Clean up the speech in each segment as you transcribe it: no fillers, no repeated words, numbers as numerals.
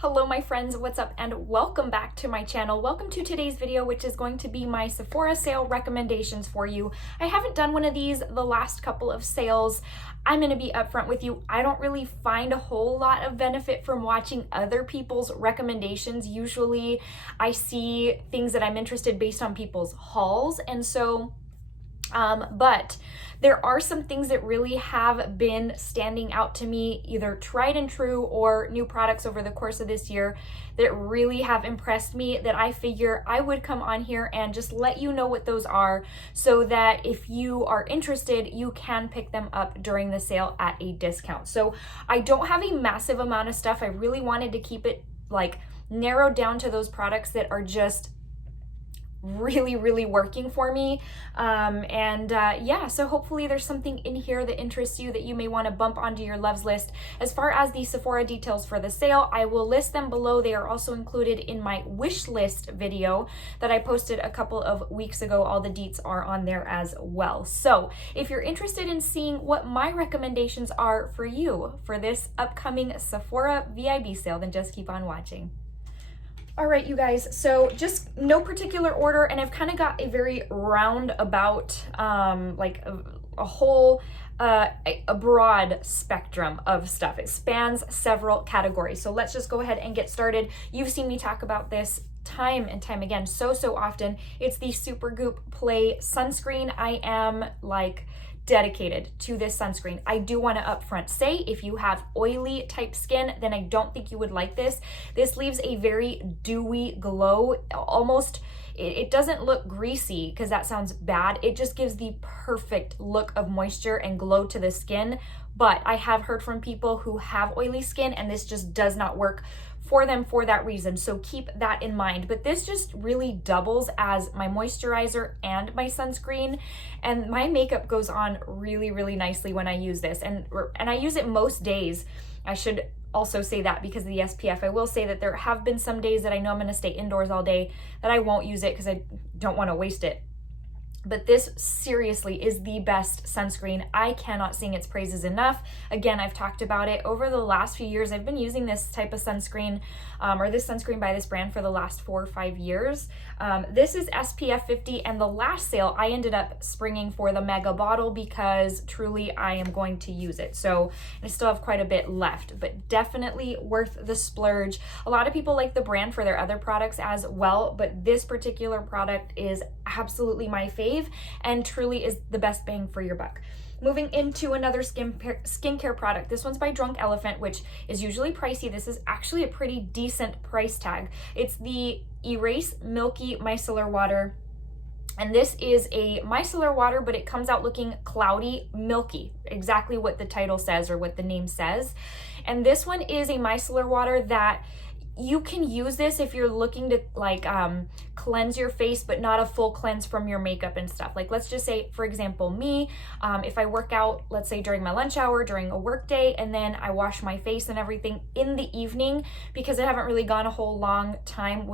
Hello my friends, what's up and welcome back to my channel. Welcome to today's video, which is going to be my Sephora sale recommendations for you. I haven't done one of these the last couple of sales. I'm going to be upfront with you. I don't really find a whole lot of benefit from watching other people's recommendations. Usually I see things that I'm interested based on people's hauls, and so but there are some things that really have been standing out to me, either tried and true or new products over the course of this year that really have impressed me, that I figure I would come on here and just let you know what those are, so that if you are interested, you can pick them up during the sale at a discount. So I don't have a massive amount of stuff. I really wanted to keep it like narrowed down to those products that are just really working for me. Yeah, so hopefully there's something in here that interests you that you may want to bump onto your loves list. As far as the Sephora details for the sale, I will list them below. They are also included in my wish list video that I posted a couple of weeks ago. All the deets are on there as well. So if you're interested in seeing what my recommendations are for you for this upcoming Sephora VIB sale, then just keep on watching. All right, you guys, so just no particular order, and I've kind of got a very roundabout, like a whole, a broad spectrum of stuff. It spans several categories. So let's just go ahead and get started. You've seen me talk about this time and time again so often. It's the Super Goop Play Sunscreen. I am like dedicated to this sunscreen. I do want to upfront say, if you have oily type skin, then I don't think you would like this. This leaves a very dewy glow, almost, it doesn't look greasy because that sounds bad. It just gives the perfect look of moisture and glow to the skin. But I have heard from people who have oily skin and this just does not work for them for that reason. So keep that in mind. But this just really doubles as my moisturizer and my sunscreen. And my makeup goes on really nicely when I use this. And I use it most days. I should also say that because of the SPF. I will say that there have been some days that I know I'm going to stay indoors all day that I won't use it because I don't want to waste it. But this seriously is the best sunscreen. I cannot sing its praises enough. Again, I've talked about it over the last few years. I've been using this type of sunscreen, or this sunscreen by this brand, for the last 4 or 5 years. This is SPF 50, and the last sale I ended up springing for the mega bottle because truly I am going to use it. So I still have quite a bit left, but definitely worth the splurge. A lot of people like the brand for their other products as well, but this particular product is absolutely my fave and truly is the best bang for your buck. Moving into another skincare product. This one's by Drunk Elephant, which is usually pricey. This is actually a pretty decent price tag. It's the E-Rase Milky Micellar Water. And this is a micellar water, but it comes out looking cloudy, milky, exactly what the title says or what the name says. And this one is a micellar water that you can use this if you're looking to like cleanse your face, but not a full cleanse from your makeup and stuff. Like, let's just say, for example, me, if I work out, let's say during my lunch hour, during a work day, and then I wash my face and everything in the evening, because I haven't really gone a whole long time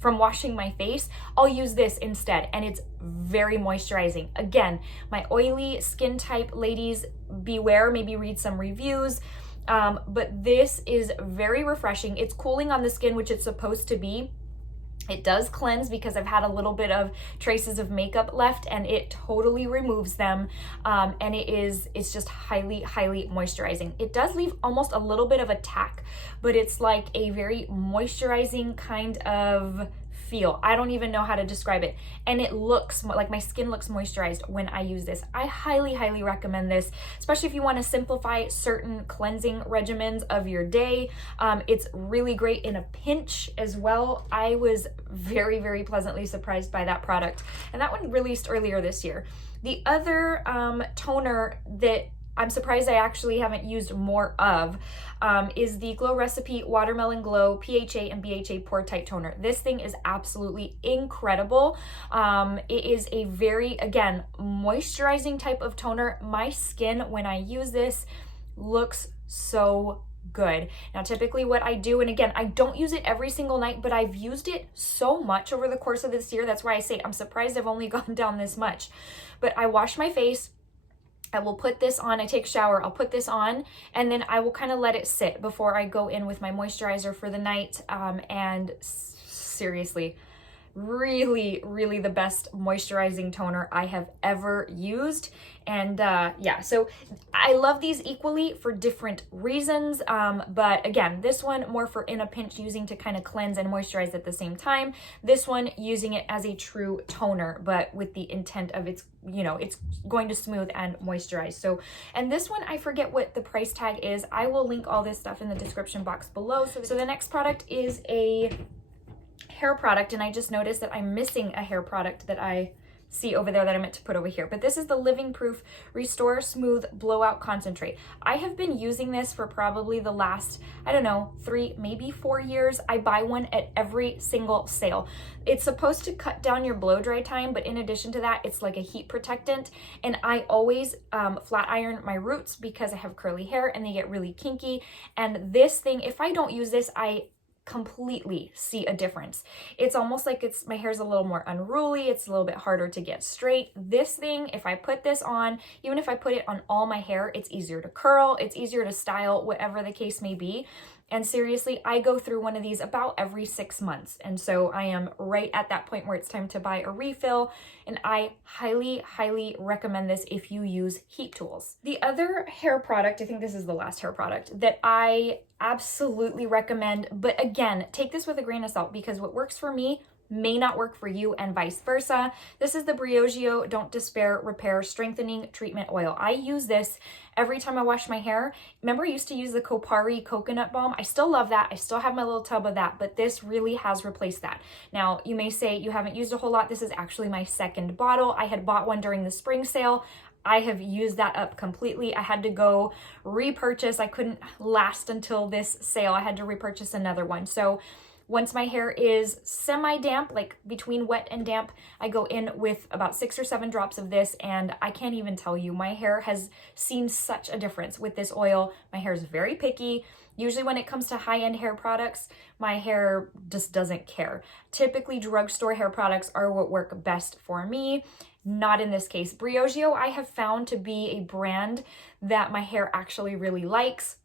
from washing my face, I'll use this instead, and it's very moisturizing. Again, my oily skin type ladies, beware, maybe read some reviews. But this is very refreshing. It's cooling on the skin, which it's supposed to be. It does cleanse because I've had a little bit of traces of makeup left, and it totally removes them. And it's just highly moisturizing. It does leave almost a little bit of a tack, but it's like a very moisturizing kind of feel. I don't even know how to describe it. And it looks like my skin looks moisturized when I use this. I highly recommend this, especially if you want to simplify certain cleansing regimens of your day. It's really great in a pinch as well. I was very pleasantly surprised by that product. And that one released earlier this year. The other toner that I'm surprised I actually haven't used more of is the Glow Recipe Watermelon Glow PHA and BHA Pore Tight Toner. This thing is absolutely incredible. It is a very, again, moisturizing type of toner. My skin, when I use this, looks so good. Now, typically what I do, and again, I don't use it every single night, but I've used it so much over the course of this year. That's why I say I'm surprised I've only gone down this much. But I wash my face, I will put this on, I take a shower, I'll put this on, and then I will kind of let it sit before I go in with my moisturizer for the night. And seriously, really, really the best moisturizing toner I have ever used. And yeah, so I love these equally for different reasons. But again, this one more for in a pinch, using to kind of cleanse and moisturize at the same time. This one using it as a true toner, but with the intent of it's, you know, it's going to smooth and moisturize. So, and this one, I forget what the price tag is. I will link all this stuff in the description box below. So the next product is a hair product, and I just noticed that I'm missing a hair product that I see over there that I meant to put over here. But this is the Living Proof Restore Smooth Blowout Concentrate. I have been using this for probably the last, I don't know, 3, maybe 4 years. I buy one at every single sale. It's supposed to cut down your blow dry time, but in addition to that, it's like a heat protectant. And I always flat iron my roots because I have curly hair and they get really kinky. And this thing, if I don't use this, I completely see a difference. It's almost like my hair's a little more unruly. It's a little bit harder to get straight. This thing, if I put this on, even if I put it on all my hair, it's easier to curl, it's easier to style, whatever the case may be. And seriously, I go through one of these about every 6 months. And so I am right at that point where it's time to buy a refill. And I highly, highly recommend this if you use heat tools. The other hair product, I think this is the last hair product that I absolutely recommend. But again, take this with a grain of salt because what works for me may not work for you and vice versa. This is the Briogeo Don't Despair Repair Strengthening Treatment Oil. I use this every time I wash my hair. Remember I used to use the Kopari Coconut Balm? I still love that. I still have my little tub of that, but this really has replaced that. Now, you may say you haven't used a whole lot. This is actually my second bottle. I had bought one during the spring sale. I have used that up completely. I had to go repurchase. I couldn't last until this sale. I had to repurchase another one. So once my hair is semi-damp, like between wet and damp, I go in with about 6 or 7 drops of this, and I can't even tell you, my hair has seen such a difference with this oil. My hair is very picky. Usually when it comes to high-end hair products, my hair just doesn't care. Typically, drugstore hair products are what work best for me. Not in this case. Briogeo I have found to be a brand that my hair actually really likes.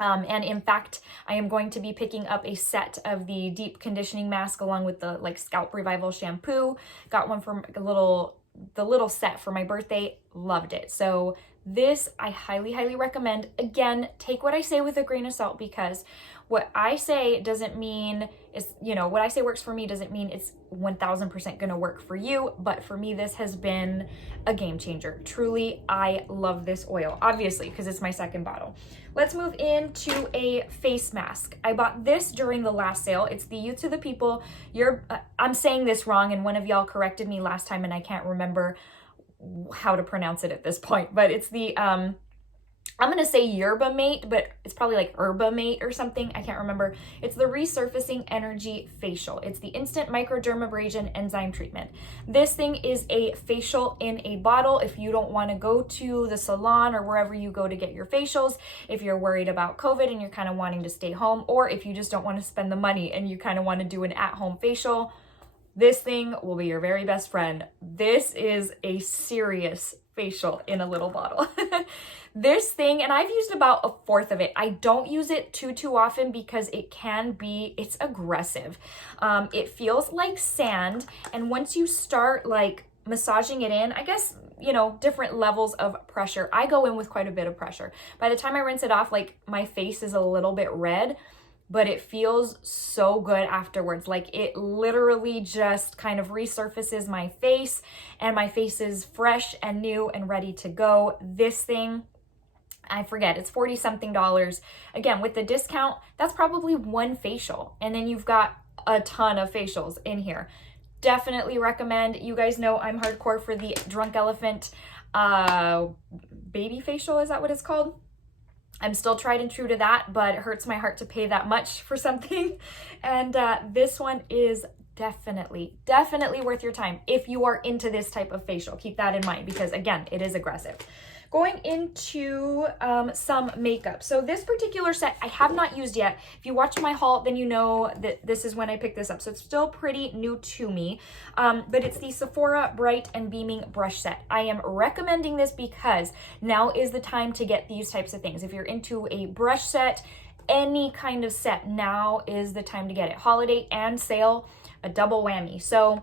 And in fact, I am going to be picking up a set of the deep conditioning mask along with the like scalp revival shampoo. Got one from the little set for my birthday. Loved it. So this I highly, highly recommend. Again, take what I say with a grain of salt because what I say doesn't mean is, you know, what I say works for me doesn't mean it's 1000% going to work for you. But for me, this has been a game changer. Truly, I love this oil, obviously, because it's my second bottle. Let's move into a face mask. I bought this during the last sale. It's the Youth to the People. I'm saying this wrong, and one of y'all corrected me last time, and I can't remember how to pronounce it at this point, but it's the I'm gonna say Yerba Mate, but it's probably like Herba Mate or something. I can't remember. It's the Resurfacing Energy Facial. It's the Instant Microdermabrasion Enzyme Treatment. This thing is a facial in a bottle. If you don't want to go to the salon or wherever you go to get your facials, if you're worried about COVID and you're kind of wanting to stay home, or if you just don't want to spend the money and you kind of want to do an at-home facial, this thing will be your very best friend. This is a serious facial in a little bottle. This thing, and I've used about 1/4 of it. I don't use it too often because it's aggressive. It feels like sand, and once you start like massaging it in, I guess, you know, different levels of pressure. I go in with quite a bit of pressure. By the time I rinse it off, like my face is a little bit red, but it feels so good afterwards. Like it literally just kind of resurfaces my face, and my face is fresh and new and ready to go. This thing, I forget, it's $40 something. Again, with the discount, that's probably one facial. And then you've got a ton of facials in here. Definitely recommend. You guys know I'm hardcore for the Drunk Elephant baby facial. Is that what it's called? I'm still tried and true to that, but it hurts my heart to pay that much for something. And this one is definitely worth your time if you are into this type of facial. Keep that in mind because, again, it is aggressive. Going into some makeup. So this particular set I have not used yet. If you watch my haul, then you know that this is when I picked this up. So it's still pretty new to me, but it's the Sephora Bright and Beaming Brush Set. I am recommending this because now is the time to get these types of things. If you're into a brush set, any kind of set, now is the time to get it. Holiday and sale, a double whammy. So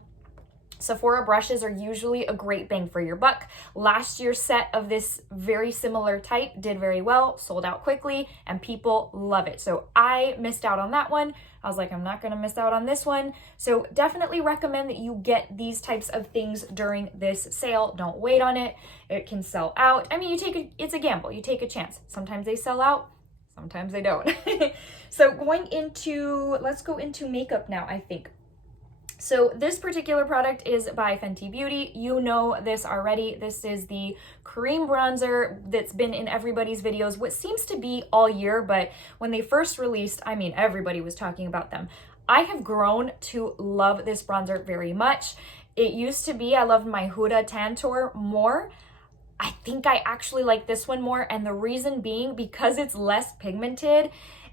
Sephora brushes are usually a great bang for your buck. Last year's set of this very similar type did very well, sold out quickly, and people love it. So I missed out on that one. I was like, I'm not gonna miss out on this one. So definitely recommend that you get these types of things during this sale. Don't wait on it. It can sell out. I mean, it's a gamble. You take a chance. Sometimes they sell out, sometimes they don't. So let's go into makeup now, I think. So this particular product is by Fenty Beauty. You know this already. This is the cream bronzer that's been in everybody's videos, what seems to be all year, but when they first released, I mean, everybody was talking about them. I have grown to love this bronzer very much. It used to be, I loved my Huda Tantour more. I think I actually like this one more, and the reason being because it's less pigmented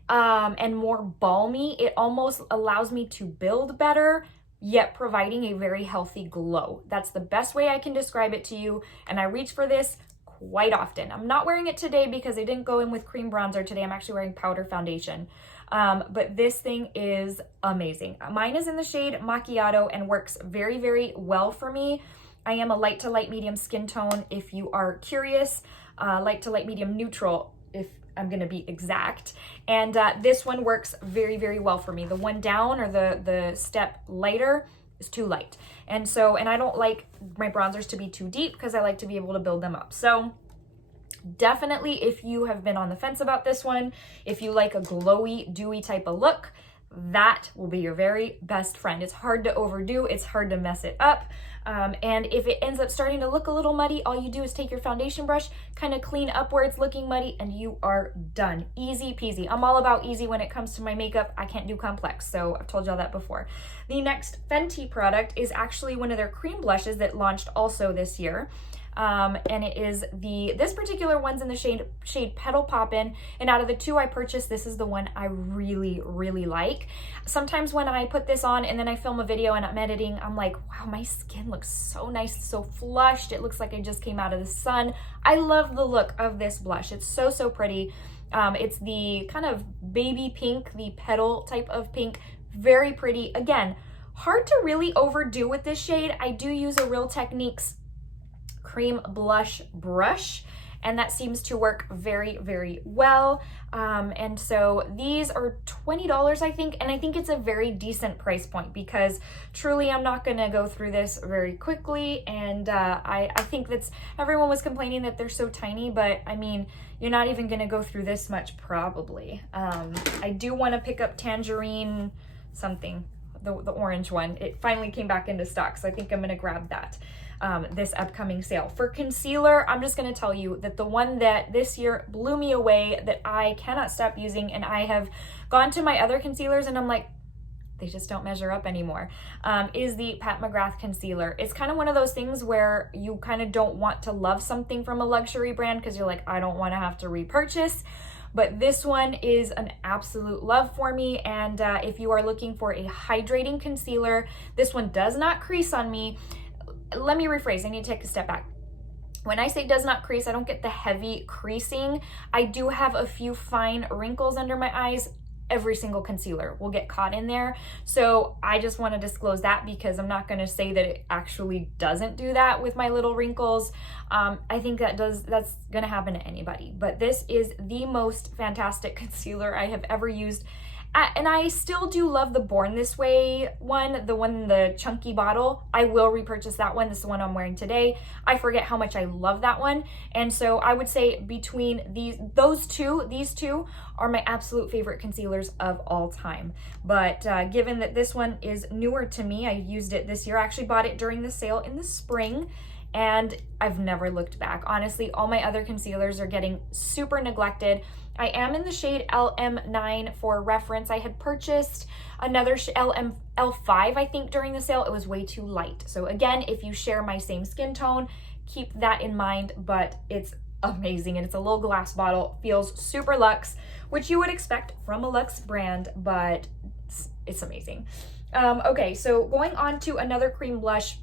and more balmy. It almost allows me to build better, yet providing a very healthy glow. That's the best way I can describe it to you, and I reach for this quite often. I'm not wearing it today because I didn't go in with cream bronzer today. I'm actually wearing powder foundation, but this thing is amazing. Mine is in the shade Macchiato and works very, very well for me. I am a light to light medium skin tone if you are curious, light to light medium neutral if I'm gonna be exact. And this one works very, very well for me. The one down, or the step lighter, is too light. And I don't like my bronzers to be too deep because I like to be able to build them up. So definitely, if you have been on the fence about this one, if you like a glowy, dewy type of look, that will be your very best friend. It's hard to overdo, it's hard to mess it up. And if it ends up starting to look a little muddy, all you do is take your foundation brush, kind of clean up where it's looking muddy, and you are done. Easy peasy. I'm all about easy when it comes to my makeup. I can't do complex, so I've told y'all that before. The next Fenty product is actually one of their cream blushes that launched also this year. And it is this particular one's in the shade Petal Poppin, and out of the two I purchased, this is the one I really, really like. Sometimes when I put this on and then I film a video and I'm editing, I'm like, wow, my skin looks so nice, so flushed. It looks like I just came out of the sun. I love the look of this blush. It's so, so pretty. It's the kind of baby pink, the petal type of pink, very pretty. Again, hard to really overdo with this shade. I do use a Real Techniques cream blush brush, and that seems to work very, very well. And so these are $20, I think, and I think it's a very decent price point because truly I'm not gonna go through this very quickly, and I think everyone was complaining that they're so tiny, but I mean, you're not even gonna go through this much probably. I do want to pick up Tangerine something, the orange one. It finally came back into stock, so I think I'm gonna grab that this upcoming sale. For concealer, I'm just gonna tell you that the one that this year blew me away, that I cannot stop using, and I have gone to my other concealers and I'm like, they just don't measure up anymore, is the Pat McGrath Concealer. It's kind of one of those things where you kind of don't want to love something from a luxury brand because you're like, I don't want to have to repurchase. But this one is an absolute love for me, and if you are looking for a hydrating concealer, this one does not crease on me. Let me rephrase, I need to take a step back. When I say does not crease, I don't get the heavy creasing. I do have a few fine wrinkles under my eyes. Every single concealer will get caught in there. So I just want to disclose that because I'm not going to say that it actually doesn't do that with my little wrinkles. I think that's going to happen to anybody. But this is the most fantastic concealer I have ever used. And I still do love the Born This Way one, the chunky bottle. I will repurchase that one. This is the one I'm wearing today. I forget how much I love that one. And so I would say between these two are my absolute favorite concealers of all time. But given that this one is newer to me, I used it this year. I actually bought it during the sale in the spring, and I've never looked back. Honestly, all my other concealers are getting super neglected. I am in the shade LM9 for reference. I had purchased another L5, I think, during the sale. It was way too light. So again, if you share my same skin tone, keep that in mind, but it's amazing. And it's a little glass bottle, feels super luxe, which you would expect from a luxe brand, but it's amazing. Okay, so going on to another cream blush.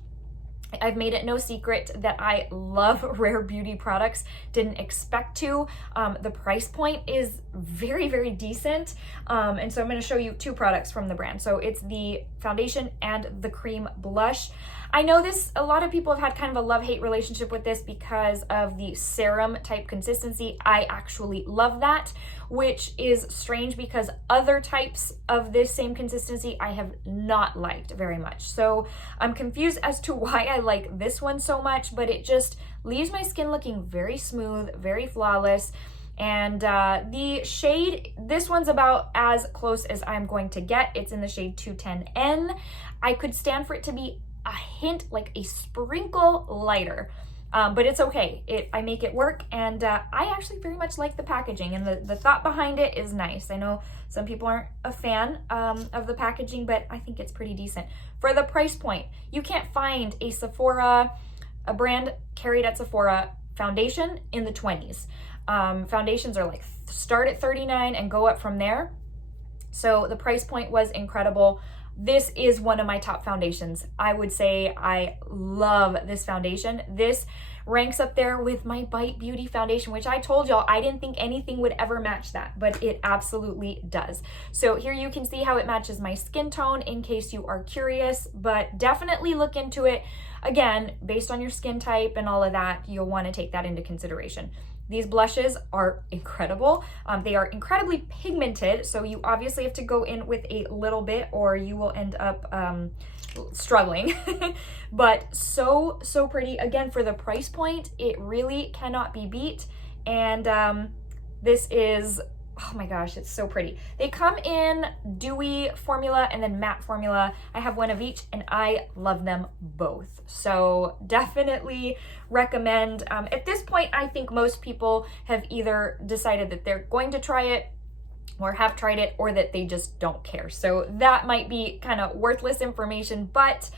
I've made it no secret that I love Rare Beauty products. Didn't expect to. The price point is very, very decent. And so I'm going to show you two products from the brand. So it's the foundation and the cream blush. I know a lot of people have had kind of a love-hate relationship with this because of the serum type consistency. I actually love that, which is strange because other types of this same consistency I have not liked very much. So I'm confused as to why I like this one so much, but it just leaves my skin looking very smooth, very flawless. And the shade, this one's about as close as I'm going to get. It's in the shade 210N. I could stand for it to be a hint, like a sprinkle lighter, but it's okay. I make it work, and I actually very much like the packaging, and the thought behind it is nice. I know some people aren't a fan of the packaging, but I think it's pretty decent. For the price point, you can't find a brand carried at Sephora foundation in the 20s. Foundations are like start at $39 and go up from there. So the price point was incredible. This is one of my top foundations. I would say I love this foundation. This ranks up there with my VIB Beauty foundation, which I told y'all I didn't think anything would ever match that, but it absolutely does. So here you can see how it matches my skin tone in case you are curious, but definitely look into it. Again, based on your skin type and all of that, you'll want to take that into consideration. These blushes are incredible. They are incredibly pigmented, so you obviously have to go in with a little bit or you will end up struggling. But so pretty. Again, for the price point, it really cannot be beat. And this is, oh my gosh, it's so pretty. They come in dewy formula and then matte formula. I have one of each and I love them both. So definitely recommend. At this point, I think most people have either decided that they're going to try it or have tried it, or that they just don't care. So that might be kind of worthless information, but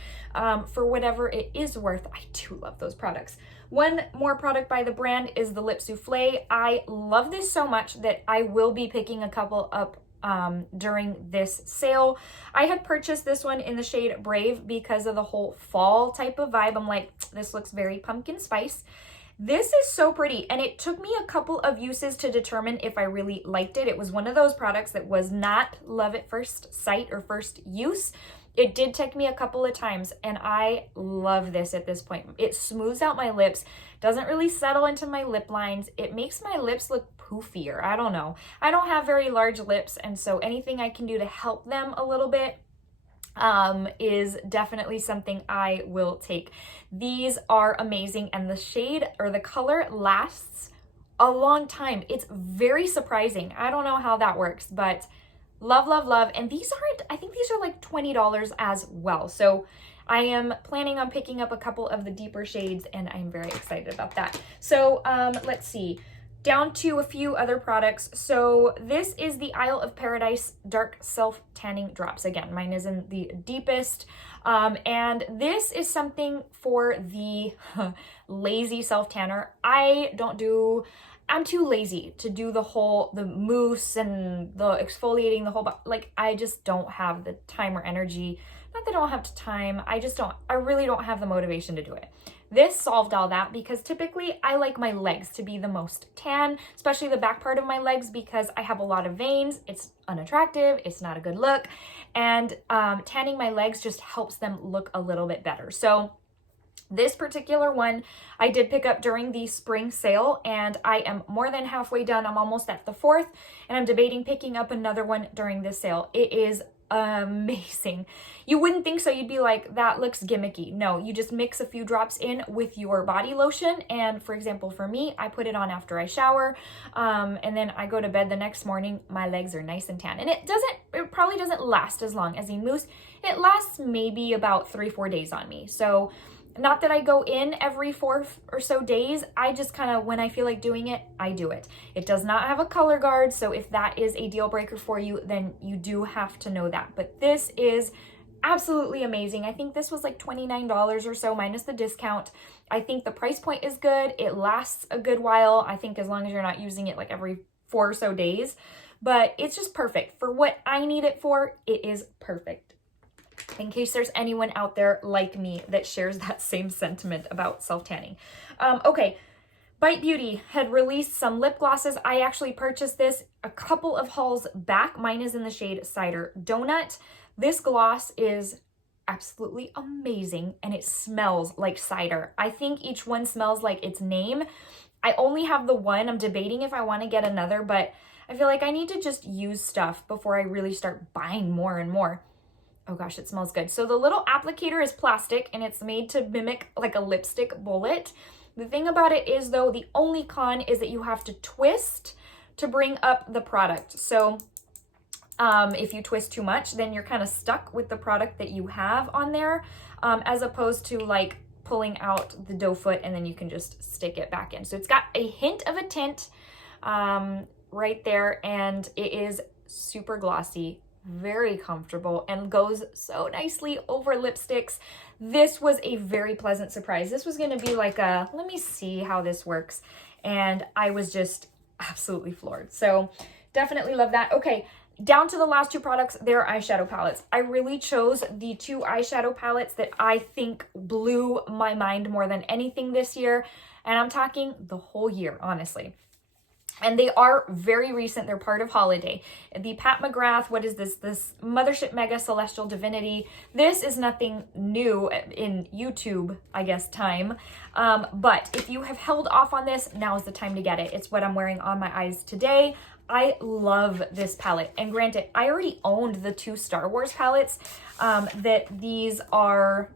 for whatever it is worth, I do love those products. One more product by the brand is the Lip Souffle. I love this so much that I will be picking a couple up during this sale. I had purchased this one in the shade Brave because of the whole fall type of vibe. I'm like, this looks very pumpkin spice. This is so pretty, and it took me a couple of uses to determine if I really liked it. It was one of those products that was not love at first sight or first use. It did take me a couple of times, and I love this at this point. It smooths out my lips, doesn't really settle into my lip lines. It makes my lips look poofier. I don't know. I don't have very large lips, and so anything I can do to help them a little bit is definitely something I will take. These are amazing, and the shade or the color lasts a long time. It's very surprising. I don't know how that works, but love, love, love. And these aren't, I think these are like $20 as well. So I am planning on picking up a couple of the deeper shades, and I'm very excited about that. So let's see. Down to a few other products. So this is the Isle of Paradise Dark Self Tanning Drops. Again, mine is in the deepest. And this is something for the lazy self tanner. I'm too lazy to do the mousse and the exfoliating the whole body. Like, I just don't have the time or energy. Not that I don't have the time, I really don't have the motivation to do it. This solved all that because typically I like my legs to be the most tan, especially the back part of my legs, because I have a lot of veins. It's unattractive, it's not a good look, and tanning my legs just helps them look a little bit better. So this particular one I did pick up during the spring sale, and I am more than halfway done. I'm almost at the fourth, and I'm debating picking up another one during this sale. It is amazing. You wouldn't think so. You'd be like, that looks gimmicky. No, you just mix a few drops in with your body lotion, and for example, for me, I put it on after I shower, and then I go to bed the next morning. My legs are nice and tan, and it probably doesn't last as long as a mousse. It lasts maybe about 3-4 days on me. So not that I go in every 4 or so days. I just kind of, when I feel like doing it, I do it. It does not have a color guard, so if that is a deal breaker for you, then you do have to know that. But this is absolutely amazing. I think this was like $29 or so minus the discount. I think the price point is good. It lasts a good while. I think as long as you're not using it like every 4 or so days, but it's just perfect. For what I need it for, it is perfect. In case there's anyone out there like me that shares that same sentiment about self-tanning. Okay, Bite Beauty had released some lip glosses. I actually purchased this a couple of hauls back. Mine is in the shade Cider Donut. This gloss is absolutely amazing and it smells like cider. I think each one smells like its name. I only have the one. I'm debating if I want to get another, but I feel like I need to just use stuff before I really start buying more and more. Oh gosh, it smells good. So the little applicator is plastic and it's made to mimic like a lipstick bullet. The thing about it is though, the only con is that you have to twist to bring up the product. So if you twist too much, then you're kind of stuck with the product that you have on there, as opposed to like pulling out the doe foot and then you can just stick it back in. So it's got a hint of a tint right there, and it is super glossy, very comfortable, and goes so nicely over lipsticks. This was a very pleasant surprise. This was going to be like a, let me see how this works. And I was just absolutely floored. So definitely love that. Okay, down to the last 2 products, they're eyeshadow palettes. I really chose the 2 eyeshadow palettes that I think blew my mind more than anything this year. And I'm talking the whole year, honestly. And they are very recent. They're part of holiday. The Pat McGrath, what is this? This Mothership Mega Celestial Divinity. This is nothing new in YouTube, I guess, time. But if you have held off on this, now is the time to get it. It's what I'm wearing on my eyes today. I love this palette. And granted, I already owned the 2 Star Wars palettes. That these are,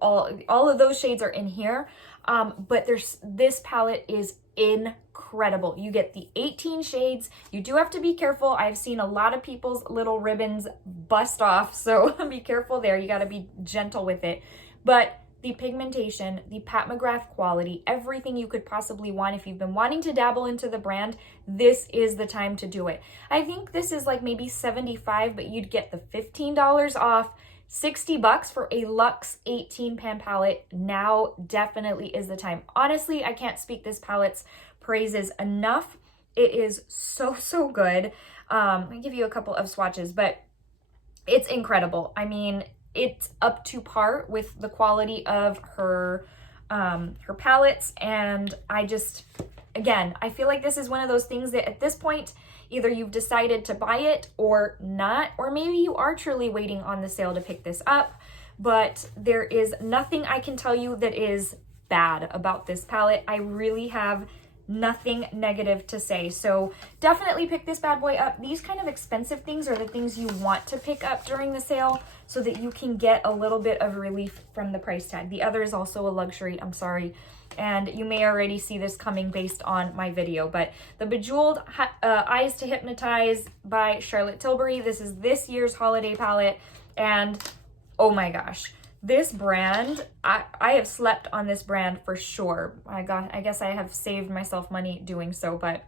all of those shades are in here. But this palette is incredible. You get the 18 shades. You do have to be careful. I've seen a lot of people's little ribbons bust off, so be careful there. You got to be gentle with it. But the pigmentation, the Pat McGrath quality, everything you could possibly want. If you've been wanting to dabble into the brand, this is the time to do it. I think this is like maybe $75, but you'd get the $15 off. $60 for a Luxe 18 pan palette. Now definitely is the time. Honestly, I can't speak this palette's praises enough. It is so, so good. I'll give you a couple of swatches, but it's incredible. I mean, it's up to par with the quality of her palettes. And I just, again, I feel like this is one of those things that at this point, either you've decided to buy it or not, or maybe you are truly waiting on the sale to pick this up, but there is nothing I can tell you that is bad about this palette. I really have nothing negative to say. So definitely pick this bad boy up. These kind of expensive things are the things you want to pick up during the sale so that you can get a little bit of relief from the price tag. The other is also a luxury, I'm sorry. And you may already see this coming based on my video, but the Bejeweled Eyes to Hypnotize by Charlotte Tilbury. This is this year's holiday palette. And oh my gosh, this brand, I have slept on this brand for sure. I guess I have saved myself money doing so, but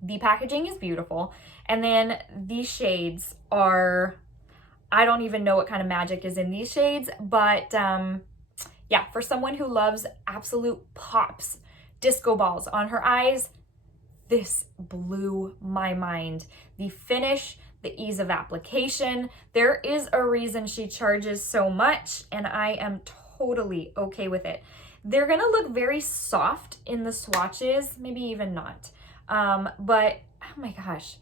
the packaging is beautiful. And then these shades are, I don't even know what kind of magic is in these shades, but yeah, for someone who loves absolute pops, disco balls on her eyes, this blew my mind. The finish, the ease of application, there is a reason she charges so much, and I am totally okay with it. They're gonna look very soft in the swatches, maybe even not. But oh my gosh,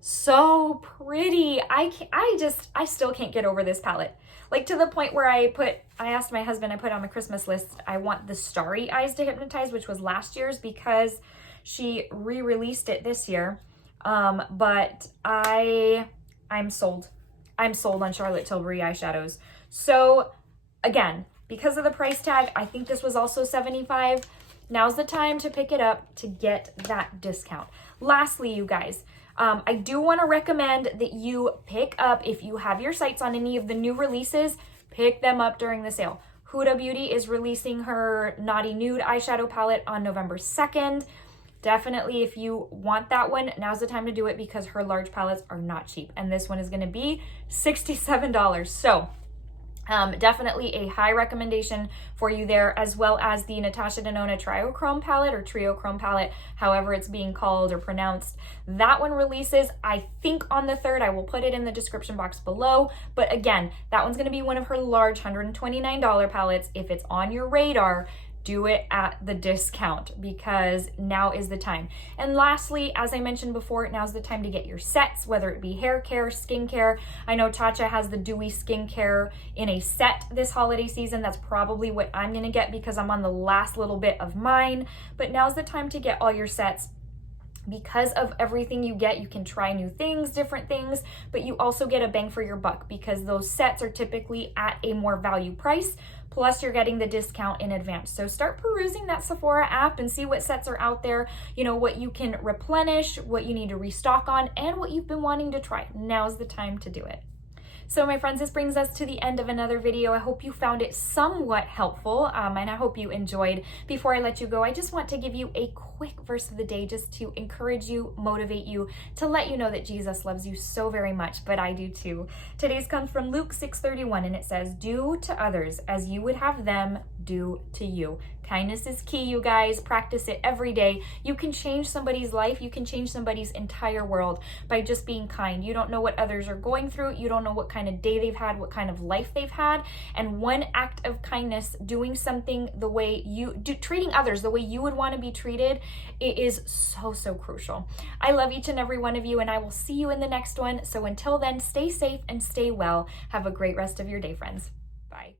so pretty. I still can't get over this palette. Like to the point where I asked my husband, I put on my Christmas list, I want the Starry Eyes to Hypnotize, which was last year's, because she re-released it this year. But I'm sold. I'm sold on Charlotte Tilbury eyeshadows. So again, because of the price tag, I think this was also $75. Now's the time to pick it up to get that discount. Lastly, you guys, I do want to recommend that you pick up, if you have your sights on any of the new releases, pick them up during the sale. Huda Beauty is releasing her Naughty Nude eyeshadow palette on November 2nd. Definitely, if you want that one, now's the time to do it because her large palettes are not cheap. And this one is going to be $67. So Definitely a high recommendation for you there, as well as the Natasha Denona Triochrome palette or Triochrome palette, however it's being called or pronounced. That one releases, I think, on the 3rd. I will put it in the description box below. But again, that one's going to be one of her large $129 palettes. If it's on your radar, do it at the discount, because now is the time. And lastly, as I mentioned before, now's the time to get your sets, whether it be hair care, skincare. I know Tatcha has the dewy skincare in a set this holiday season. That's probably what I'm gonna get because I'm on the last little bit of mine. But now's the time to get all your sets. Because of everything you get, you can try new things, different things, but you also get a bang for your buck because those sets are typically at a more value price, plus you're getting the discount in advance. So start perusing that Sephora app and see what sets are out there, you know, what you can replenish, what you need to restock on, and what you've been wanting to try. Now's the time to do it. So my friends, this brings us to the end of another video. I hope you found it somewhat helpful, and I hope you enjoyed. Before I let you go, I just want to give you a quick verse of the day just to encourage you, motivate you, to let you know that Jesus loves you so very much, but I do too. Today's comes from Luke 6:31, and it says, "Do to others as you would have them do to you." Kindness is key, you guys. Practice it every day. You can change somebody's life. You can change somebody's entire world by just being kind. You don't know what others are going through. You don't know what kind of day they've had, what kind of life they've had. And one act of kindness, doing something the way you do, treating others the way you would want to be treated, it is so, so crucial. I love each and every one of you, and I will see you in the next one. So until then, stay safe and stay well. Have a great rest of your day, friends. Bye.